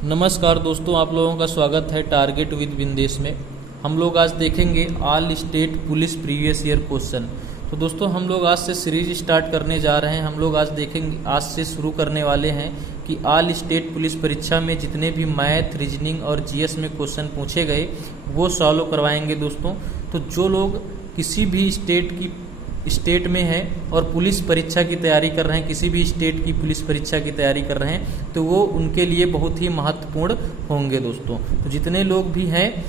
नमस्कार दोस्तों, आप लोगों का स्वागत है टारगेट विद विंदेश में। हम लोग आज देखेंगे all state police previous year question. तो दोस्तों हम लोग आज से सीरीज स्टार्ट करने जा रहे हैं। हम लोग आज देखेंगे, आज से शुरू करने वाले हैं कि ऑल स्टेट पुलिस परीक्षा में जितने भी मैथ, रीजनिंग और जीएस में क्वेश्चन पूछे गए वो सॉल्व करवाएंगे दोस्तों। तो जो लोग किसी भी स्टेट में है और पुलिस परीक्षा की तैयारी कर रहे हैं, किसी भी स्टेट की पुलिस परीक्षा की तैयारी कर रहे हैं, तो वो उनके लिए बहुत ही महत्वपूर्ण होंगे दोस्तों। तो जितने लोग भी हैं,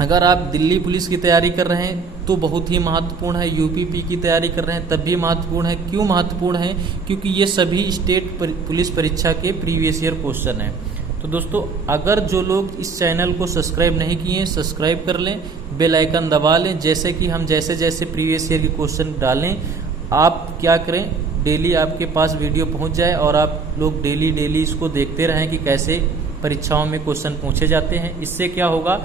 अगर आप दिल्ली पुलिस की तैयारी कर रहे हैं तो बहुत ही महत्वपूर्ण है, यूपीपी की तैयारी कर रहे हैं तब भी महत्वपूर्ण है। क्यों महत्वपूर्ण है? क्योंकि ये सभी स्टेट पुलिस परीक्षा के प्रीवियस ईयर क्वेश्चन हैं। तो दोस्तों अगर जो लोग इस चैनल को सब्सक्राइब नहीं किए हैं, सब्सक्राइब कर लें, बेल आइकन दबा लें, जैसे कि हम जैसे जैसे प्रीवियस ईयर के क्वेश्चन डालें आप क्या करें, डेली आपके पास वीडियो पहुंच जाए और आप लोग डेली इसको देखते रहें कि कैसे परीक्षाओं में क्वेश्चन पूछे जाते हैं। इससे क्या होगा,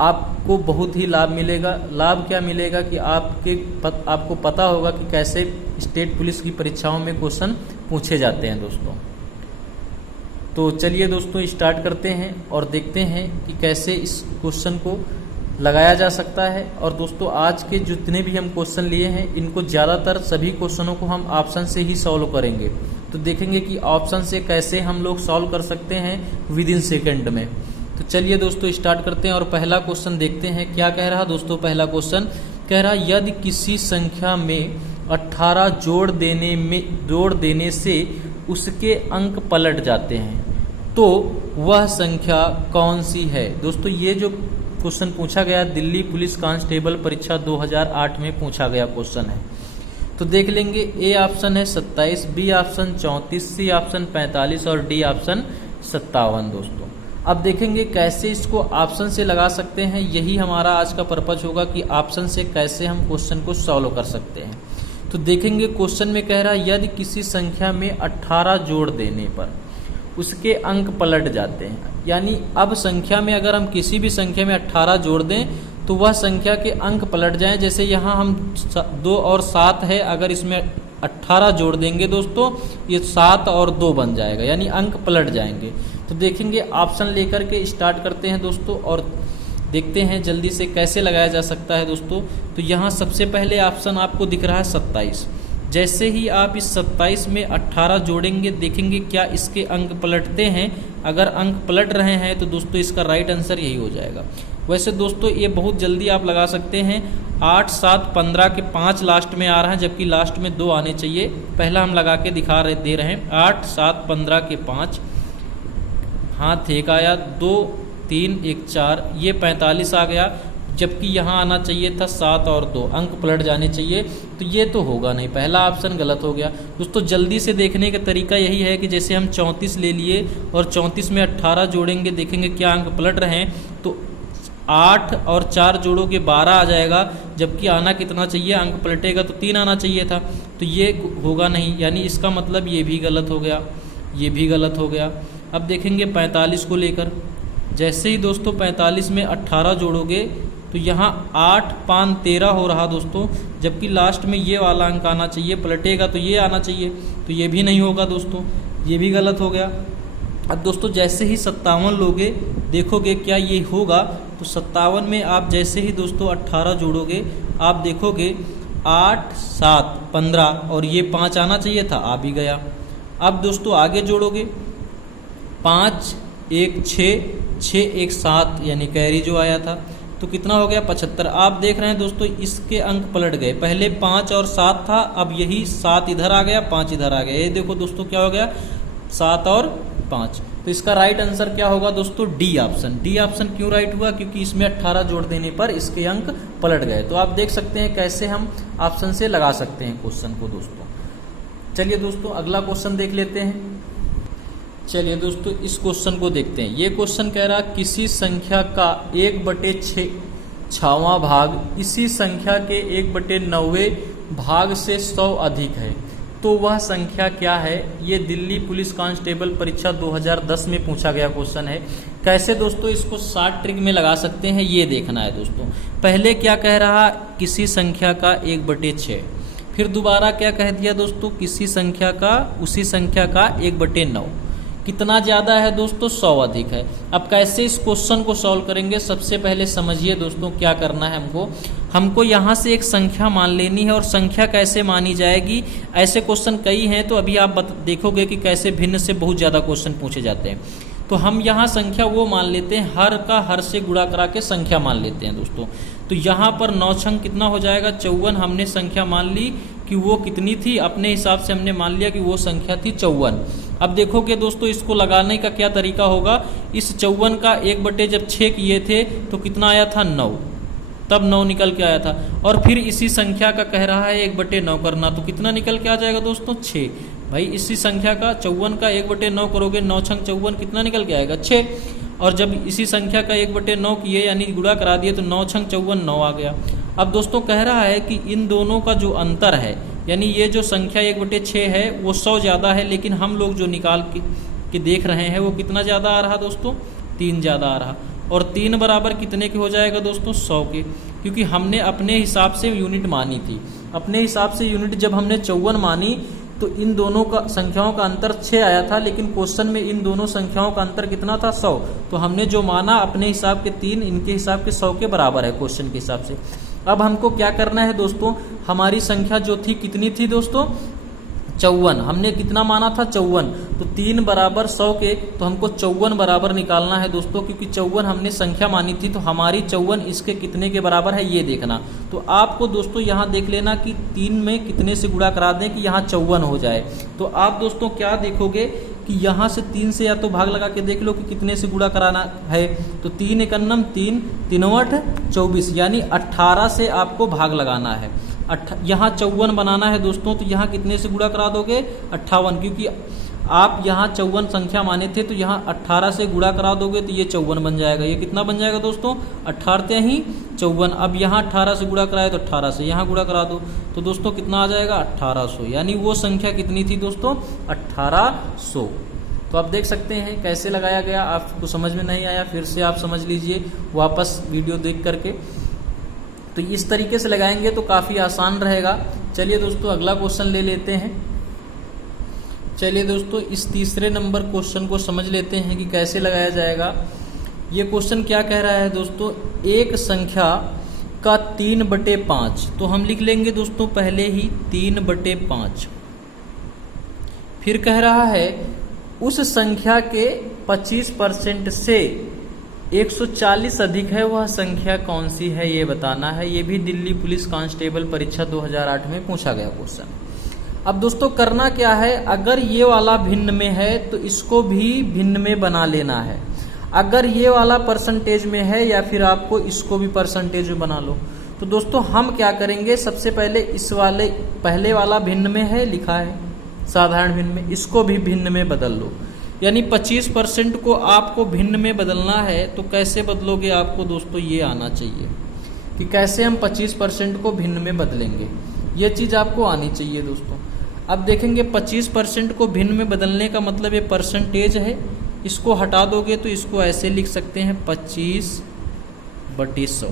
आपको बहुत ही लाभ मिलेगा। लाभ क्या मिलेगा कि आपको पता होगा कि कैसे स्टेट पुलिस की परीक्षाओं में क्वेश्चन पूछे जाते हैं दोस्तों। तो चलिए दोस्तों स्टार्ट करते हैं और देखते हैं कि कैसे इस क्वेश्चन को लगाया जा सकता है। और दोस्तों आज के जितने भी हम क्वेश्चन लिए हैं, इनको ज़्यादातर सभी क्वेश्चनों को हम ऑप्शन से ही सॉल्व करेंगे। तो देखेंगे कि ऑप्शन से कैसे हम लोग सॉल्व कर सकते हैं विद इन सेकेंड में। तो चलिए दोस्तों स्टार्ट करते हैं और पहला क्वेश्चन देखते हैं क्या कह रहा दोस्तों। पहला क्वेश्चन कह रहा, यदि किसी संख्या में 18 जोड़ देने से उसके अंक पलट जाते हैं तो वह संख्या कौन सी है। दोस्तों ये जो क्वेश्चन पूछा गया दिल्ली पुलिस कांस्टेबल परीक्षा 2008 में पूछा गया क्वेश्चन है। तो देख लेंगे, ए ऑप्शन है 27, बी ऑप्शन 34, सी ऑप्शन 45 और डी ऑप्शन 57 दोस्तों। अब देखेंगे कैसे इसको ऑप्शन से लगा सकते हैं। यही हमारा आज का पर्पज होगा कि ऑप्शन से कैसे हम क्वेश्चन को सॉल्व कर सकते हैं। तो देखेंगे क्वेश्चन में कह रहा है यदि किसी संख्या में 18 जोड़ देने पर उसके अंक पलट जाते हैं, यानी अब संख्या में अगर हम किसी भी संख्या में 18 जोड़ दें तो वह संख्या के अंक पलट जाएं। जैसे यहाँ हम 2 और 7 है, अगर इसमें 18 जोड़ देंगे दोस्तों ये 7 और 2 बन जाएगा, यानी अंक पलट जाएंगे। तो देखेंगे ऑप्शन लेकर के स्टार्ट करते हैं दोस्तों और देखते हैं जल्दी से कैसे लगाया जा सकता है दोस्तों। तो यहाँ सबसे पहले ऑप्शन आपको दिख रहा है 27। जैसे ही आप इस 27 में 18 जोड़ेंगे, देखेंगे क्या इसके अंक पलटते हैं। अगर अंक पलट रहे हैं तो दोस्तों इसका राइट आंसर यही हो जाएगा। वैसे दोस्तों ये बहुत जल्दी आप लगा सकते हैं। 8, 7, 15 के 5 लास्ट में आ रहा है, जबकि लास्ट में 2 आने चाहिए। पहला हम लगा के दे रहे हैं। 8, 7, 15 के 5, हाथ एक आया, 2, 3, 1, 4, ये 45 आ गया, जबकि यहाँ आना चाहिए था 7 और 2, अंक पलट जाने चाहिए। तो ये तो होगा नहीं, पहला ऑप्शन गलत हो गया दोस्तों। जल्दी से देखने का तरीका यही है कि जैसे हम 34 ले लिए और 34 में 18 जोड़ेंगे, देखेंगे क्या अंक पलट रहे हैं। तो 8 और 4 जोड़ोगे 12 आ जाएगा, जबकि आना कितना चाहिए, अंक पलटेगा तो 3 आना चाहिए था। तो ये होगा नहीं, यानी इसका मतलब ये भी गलत हो गया, ये भी गलत हो गया। अब देखेंगे 45 को लेकर, जैसे ही दोस्तों 45 में 18 जोड़ोगे तो यहाँ 8, 5, 13 हो रहा दोस्तों, जबकि लास्ट में ये वाला अंक आना चाहिए, पलटेगा तो ये आना चाहिए। तो ये भी नहीं होगा दोस्तों, ये भी गलत हो गया। अब दोस्तों जैसे ही 57 लोगे, देखोगे क्या ये होगा। तो 57 में आप जैसे ही दोस्तों 18 जोड़ोगे, आप देखोगे 8, 7, 15 और ये 5 आना चाहिए था, आ भी गया। अब दोस्तों आगे जोड़ोगे 5, 1, 6, 6, 1, 7, यानी कैरी जो आया था, तो कितना हो गया 75। आप देख रहे हैं दोस्तों इसके अंक पलट गए, पहले 5 और 7 था, अब यही 7 इधर आ गया, 5 इधर आ गया। ये देखो दोस्तों क्या हो गया, 7 और 5। तो इसका राइट आंसर क्या होगा दोस्तों, डी ऑप्शन। डी ऑप्शन क्यों राइट हुआ, क्योंकि इसमें 18 जोड़ देने पर इसके अंक पलट गए। तो आप देख सकते हैं कैसे हम ऑप्शन से लगा सकते हैं क्वेश्चन को दोस्तों। चलिए दोस्तों अगला क्वेश्चन देख लेते हैं। चलिए दोस्तों इस क्वेश्चन को देखते हैं। ये क्वेश्चन कह रहा किसी संख्या का 1/6वां भाग इसी संख्या के 1/9वें भाग से 100 अधिक है, तो वह संख्या क्या है। ये दिल्ली पुलिस कांस्टेबल परीक्षा 2010 में पूछा गया क्वेश्चन है। कैसे दोस्तों इसको शॉर्ट ट्रिक में लगा सकते हैं ये देखना है दोस्तों। पहले क्या कह रहा, किसी संख्या का 1/6, फिर दोबारा क्या कह दिया दोस्तों, किसी संख्या का उसी संख्या का 1/9। कितना ज़्यादा है दोस्तों, 100 अधिक है। अब कैसे इस क्वेश्चन को सॉल्व करेंगे, सबसे पहले समझिए दोस्तों क्या करना है हमको यहाँ से एक संख्या मान लेनी है। और संख्या कैसे मानी जाएगी, ऐसे क्वेश्चन कई हैं, तो अभी आप देखोगे कि कैसे भिन्न से बहुत ज़्यादा क्वेश्चन पूछे जाते हैं। तो हम यहाँ संख्या वो मान लेते हैं, हर का हर से गुणा करा के संख्या मान लेते हैं दोस्तों। तो यहाँ पर 9 छंग कितना हो जाएगा, 54। हमने संख्या मान ली कि वो कितनी थी, अपने हिसाब से हमने मान लिया कि वो संख्या थी 54। अब देखोगे दोस्तों इसको लगाने का क्या तरीका होगा, इस 54 का 1/, जब 6 किए थे तो कितना आया था, 9, तब 9 निकल के आया था। और फिर इसी संख्या का कह रहा है 1/9 करना, तो कितना निकल के आ जाएगा दोस्तों, 6। भाई इसी संख्या का 54 का 1/9 करोगे, 9 छंग 54, कितना निकल के आएगा, 6। और जब इसी संख्या का 1/9 किए यानी गुणा करा दिए तो 9 छंग 54, 9 आ गया। अब दोस्तों कह रहा है कि इन दोनों का जो अंतर है, यानी ये जो संख्या 1/6 है वो 100 ज़्यादा है, लेकिन हम लोग जो निकाल के देख रहे हैं वो कितना ज़्यादा आ रहा दोस्तों, 3 ज़्यादा आ रहा। और 3 बराबर कितने के हो जाएगा दोस्तों, 100 के, क्योंकि हमने अपने हिसाब से यूनिट मानी थी। अपने हिसाब से यूनिट जब हमने 54 मानी तो इन दोनों का संख्याओं का अंतर 6 आया था, लेकिन क्वेश्चन में इन दोनों संख्याओं का अंतर कितना था, 100। तो हमने जो माना अपने हिसाब के 3, इनके हिसाब के 100 के बराबर है क्वेश्चन के हिसाब से। अब हमको क्या करना है दोस्तों, हमारी संख्या जो थी कितनी थी दोस्तों, 54। हमने कितना माना था, 54। तो 3 बराबर 100 के, तो हमको 54 बराबर निकालना है दोस्तों, क्योंकि 54 हमने संख्या मानी थी। तो हमारी 54 इसके कितने के बराबर है ये देखना। तो आपको दोस्तों यहाँ देख लेना कि 3 में कितने से गुणा करा दें कि यहाँ 54 हो जाए। तो आप दोस्तों क्या देखोगे कि यहाँ से 3 से या तो भाग लगा के देख लो कि कितने से गुणा कराना है। तो 3 एकन्नम 3, 3 8 24, यानी 18 से आपको भाग लगाना है। यहाँ 54 बनाना है दोस्तों, तो यहाँ कितने से गुणा करा दोगे, 58, क्योंकि आप यहाँ 54 संख्या माने थे, तो यहाँ 18 से गुणा करा दोगे तो ये 54 बन जाएगा। ये कितना बन जाएगा दोस्तों, 18 ही 54। अब यहाँ 18 से गुणा कराए तो 18 से यहाँ गुणा करा दो, तो दोस्तों कितना आ जाएगा, 1800। यानी वो संख्या कितनी थी दोस्तों, 1800। तो आप देख सकते हैं कैसे लगाया गया। आपको समझ में नहीं आया फिर से आप समझ लीजिए वापस वीडियो देख करके। तो इस तरीके से लगाएंगे तो काफ़ी आसान रहेगा। चलिए दोस्तों अगला क्वेश्चन ले लेते हैं। चलिए दोस्तों इस तीसरे नंबर क्वेश्चन को समझ लेते हैं कि कैसे लगाया जाएगा। ये क्वेश्चन क्या कह रहा है दोस्तों, एक संख्या का 3/5। तो हम लिख लेंगे दोस्तों पहले ही 3/5। फिर कह रहा है उस संख्या के 25% से 140 अधिक है, वह संख्या कौन सी है ये बताना है। ये भी दिल्ली पुलिस कांस्टेबल परीक्षा 2008 में पूछा गया क्वेश्चन। अब दोस्तों करना क्या है, अगर ये वाला भिन्न में है तो इसको भी भिन्न में बना लेना है। अगर ये वाला परसेंटेज में है या फिर आपको इसको भी परसेंटेज में बना लो। तो दोस्तों हम क्या करेंगे, सबसे पहले इस वाले पहले वाला भिन्न में है लिखा है साधारण भिन्न में, इसको भी भिन्न में बदल लो। यानी 25% को आपको भिन्न में बदलना है। तो कैसे बदलोगे, आपको दोस्तों ये आना चाहिए कि कैसे हम 25% को भिन्न में बदलेंगे। ये चीज़ आपको आनी चाहिए दोस्तों। अब देखेंगे 25% को भिन्न में बदलने का मतलब ये परसेंटेज है, इसको हटा दोगे तो इसको ऐसे लिख सकते हैं 25/100।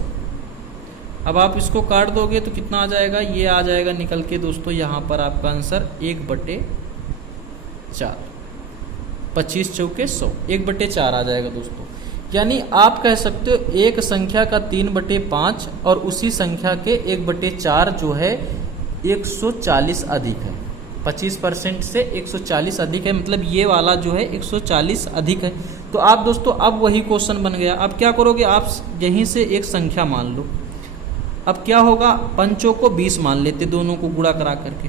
अब आप इसको काट दोगे तो कितना आ जाएगा, ये आ जाएगा निकल के दोस्तों यहाँ पर आपका आंसर 1/4। 25 चौके 100, 1/4 आ जाएगा दोस्तों। यानी आप कह सकते हो एक संख्या का 3/5 और उसी संख्या के 1/4 जो है 140 अधिक है। 25% से 140 अधिक है, मतलब ये वाला जो है 140 अधिक है। तो आप दोस्तों अब वही क्वेश्चन बन गया। अब क्या करोगे, आप यहीं से एक संख्या मान लो। अब क्या होगा, पंचों को 20 मान लेते, दोनों को गुणा करा करके,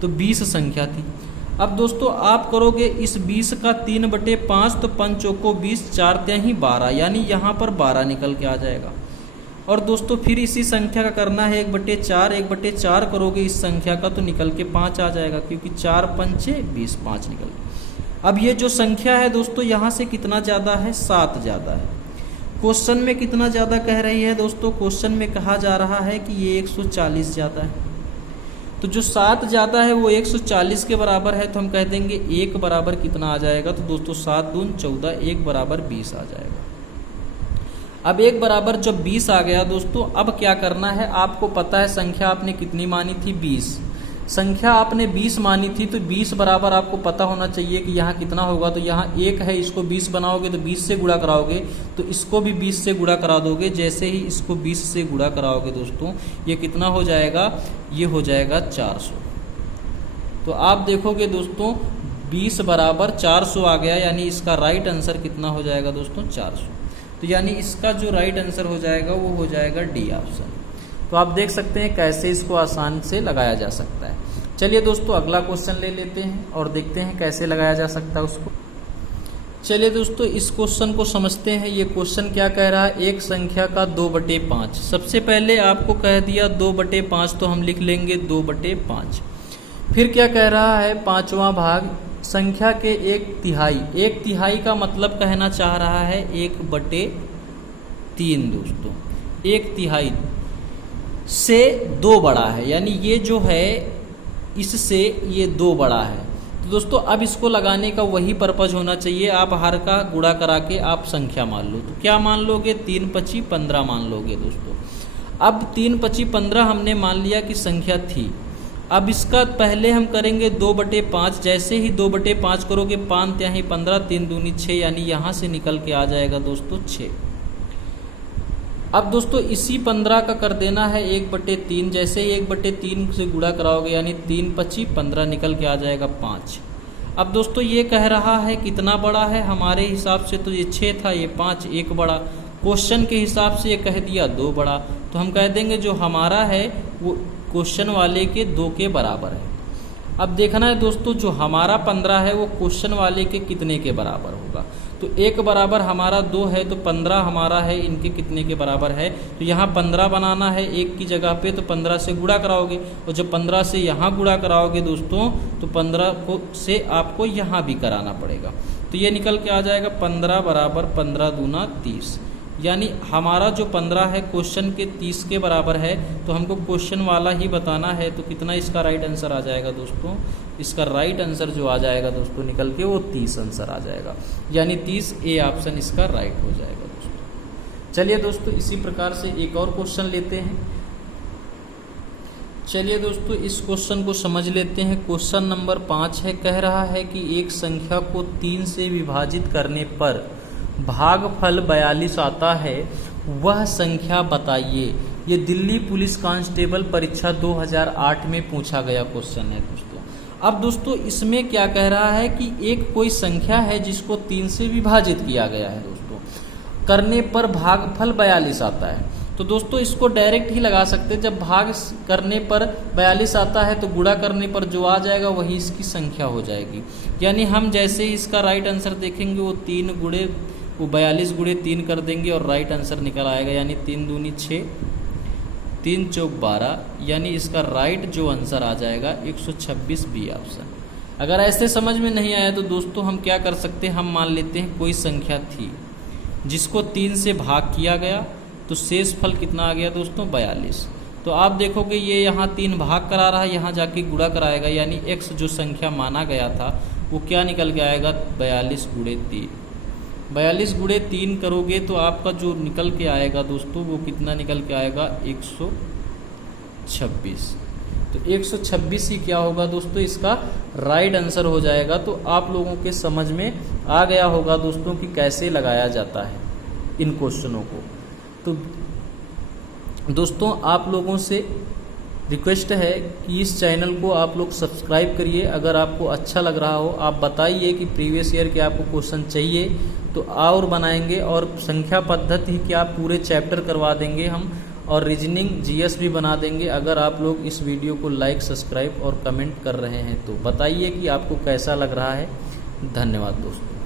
तो 20 संख्या थी। अब दोस्तों आप करोगे इस 20 का 3/5, तो पंचों को 20, 4 ही 12, यानी यहाँ पर 12 निकल के आ जाएगा। और दोस्तों फिर इसी संख्या का करना है 1/4। 1/4 करोगे इस संख्या का तो निकल के 5 आ जाएगा, क्योंकि 4 पंचे 20, 5 निकल के। अब ये जो संख्या है दोस्तों यहाँ से कितना ज़्यादा है, 7 ज़्यादा है। क्वेश्चन में कितना ज़्यादा कह रही है दोस्तों, क्वेश्चन में कहा जा रहा है कि ये 140 ज़्यादा है। तो जो 7 ज़्यादा है वो 140 के बराबर है, तो हम कह देंगे 1 बराबर कितना आ जाएगा। तो दोस्तों 7 दून 14, 1 बराबर 20 आ जाएगा। अब 1 बराबर जब 20 आ गया दोस्तों, अब क्या करना है, आपको पता है संख्या आपने कितनी मानी थी, 20। संख्या आपने 20 मानी थी तो 20 बराबर आपको पता होना चाहिए कि यहाँ कितना होगा। तो यहाँ 1 है, इसको 20 बनाओगे तो 20 से गुणा कराओगे तो इसको भी 20 से गुणा करा दोगे। जैसे ही इसको 20 से गुणा कराओगे दोस्तों, ये कितना हो जाएगा, ये हो जाएगा 400। तो आप देखोगे दोस्तों 20 बराबर 400 आ गया, यानी इसका राइट आंसर कितना हो जाएगा दोस्तों, 400। तो यानी इसका जो राइट आंसर हो जाएगा वो हो जाएगा डी ऑप्शन। तो आप देख सकते हैं कैसे इसको आसान से लगाया जा सकता है। चलिए दोस्तों अगला क्वेश्चन ले लेते हैं और देखते हैं कैसे लगाया जा सकता है उसको। चलिए दोस्तों इस क्वेश्चन को समझते हैं। ये क्वेश्चन क्या कह रहा है, एक संख्या का 2/5। सबसे पहले आपको कह दिया 2/5, तो हम लिख लेंगे 2/5। फिर क्या कह रहा है, 5वां भाग संख्या के 1/3। 1/3 का मतलब कहना चाह रहा है 1/3 दोस्तों। 1/3 से 2 बड़ा है, यानी ये जो है इससे ये 2 बड़ा है। तो दोस्तों अब इसको लगाने का वही पर्पज होना चाहिए, आप हर का गुणा करा के आप संख्या मान लो। तो क्या मान लोगे, 3×5 = 15 मान लोगे दोस्तों। अब 3×5 = 15 हमने मान लिया कि संख्या थी। अब इसका पहले हम करेंगे 2/5। जैसे ही 2/5 करोगे 5×3 = 15, 3×2 = 6, यानी यहाँ से निकल के आ जाएगा दोस्तों 6। अब दोस्तों इसी 15 का कर देना है 1/3। जैसे ही 1/3 से गुणा कराओगे यानी 3×5 = 15, निकल के आ जाएगा 5। अब दोस्तों ये कह रहा है कितना बड़ा है, हमारे हिसाब से तो ये 6 था, ये 5, 1 बड़ा। क्वेश्चन के हिसाब से ये कह दिया 2 बड़ा, तो हम कह देंगे जो हमारा है वो क्वेश्चन वाले के 2 के बराबर है। अब देखना है दोस्तों जो हमारा 15 है वो क्वेश्चन वाले के कितने के बराबर होगा। तो 1 बराबर हमारा 2 है, तो 15 हमारा है इनके कितने के बराबर है। तो यहाँ 15 बनाना है 1 की जगह पे, तो 15 से गुणा कराओगे, और जब 15 से यहाँ गुणा कराओगे दोस्तों तो 15 से आपको यहाँ भी कराना पड़ेगा। तो ये निकल के आ जाएगा 15 बराबर 15×2 = 30, यानी हमारा जो 15 है क्वेश्चन के 30 के बराबर है। तो हमको क्वेश्चन वाला ही बताना है, तो कितना इसका राइट आंसर आ जाएगा दोस्तों, इसका राइट आंसर जो आ जाएगा दोस्तों निकल के वो 30 आंसर आ जाएगा, यानी 30 ए ऑप्शन इसका राइट हो जाएगा दोस्तों। चलिए दोस्तों इसी प्रकार से एक और क्वेश्चन लेते हैं। चलिए दोस्तों इस क्वेश्चन को समझ लेते हैं। क्वेश्चन नंबर 5 है, कह रहा है कि एक संख्या को 3 से विभाजित करने पर भागफल 42 आता है, वह संख्या बताइए। ये दिल्ली पुलिस कांस्टेबल परीक्षा 2008 में पूछा गया क्वेश्चन है दोस्तों। अब दोस्तों इसमें क्या कह रहा है कि एक कोई संख्या है जिसको 3 से विभाजित किया गया है दोस्तों, करने पर भागफल 42 आता है। तो दोस्तों इसको डायरेक्ट ही लगा सकते हैं, जब भाग करने पर 42 आता है तो गुणा करने पर जो आ जाएगा वही इसकी संख्या हो जाएगी। यानी हम जैसे ही इसका राइट आंसर देखेंगे वो 42 गुणे 3 कर देंगे और राइट आंसर निकल आएगा, यानी 3×2 = 6, 3×4 = 12, यानी इसका राइट जो आंसर आ जाएगा 126 बी ऑप्शन। अगर ऐसे समझ में नहीं आया तो दोस्तों हम क्या कर सकते हैं, हम मान लेते हैं कोई संख्या थी जिसको 3 से भाग किया गया, तो शेष फल कितना आ गया दोस्तों, 42। तो आप देखोगे ये यहाँ 3 भाग करा रहा है, यहाँ जाके गुणा कराएगा, यानी x जो संख्या माना गया था वो क्या निकल के आएगा, 42 गुणे 3। 42 गुणे 3 करोगे तो आपका जो निकल के आएगा दोस्तों वो कितना निकल के आएगा, 126। तो 126 ही क्या होगा दोस्तों, इसका राइट आंसर हो जाएगा। तो आप लोगों के समझ में आ गया होगा दोस्तों कि कैसे लगाया जाता है इन क्वेश्चनों को। तो दोस्तों आप लोगों से रिक्वेस्ट है कि इस चैनल को आप लोग सब्सक्राइब करिए। अगर आपको अच्छा लग रहा हो आप बताइए कि प्रीवियस ईयर के आपको क्वेश्चन चाहिए तो और बनाएंगे, और संख्या पद्धति क्या पूरे चैप्टर करवा देंगे हम, और रीजनिंग जीएस भी बना देंगे। अगर आप लोग इस वीडियो को लाइक, सब्सक्राइब और कमेंट कर रहे हैं तो बताइए कि आपको कैसा लग रहा है। धन्यवाद दोस्तों।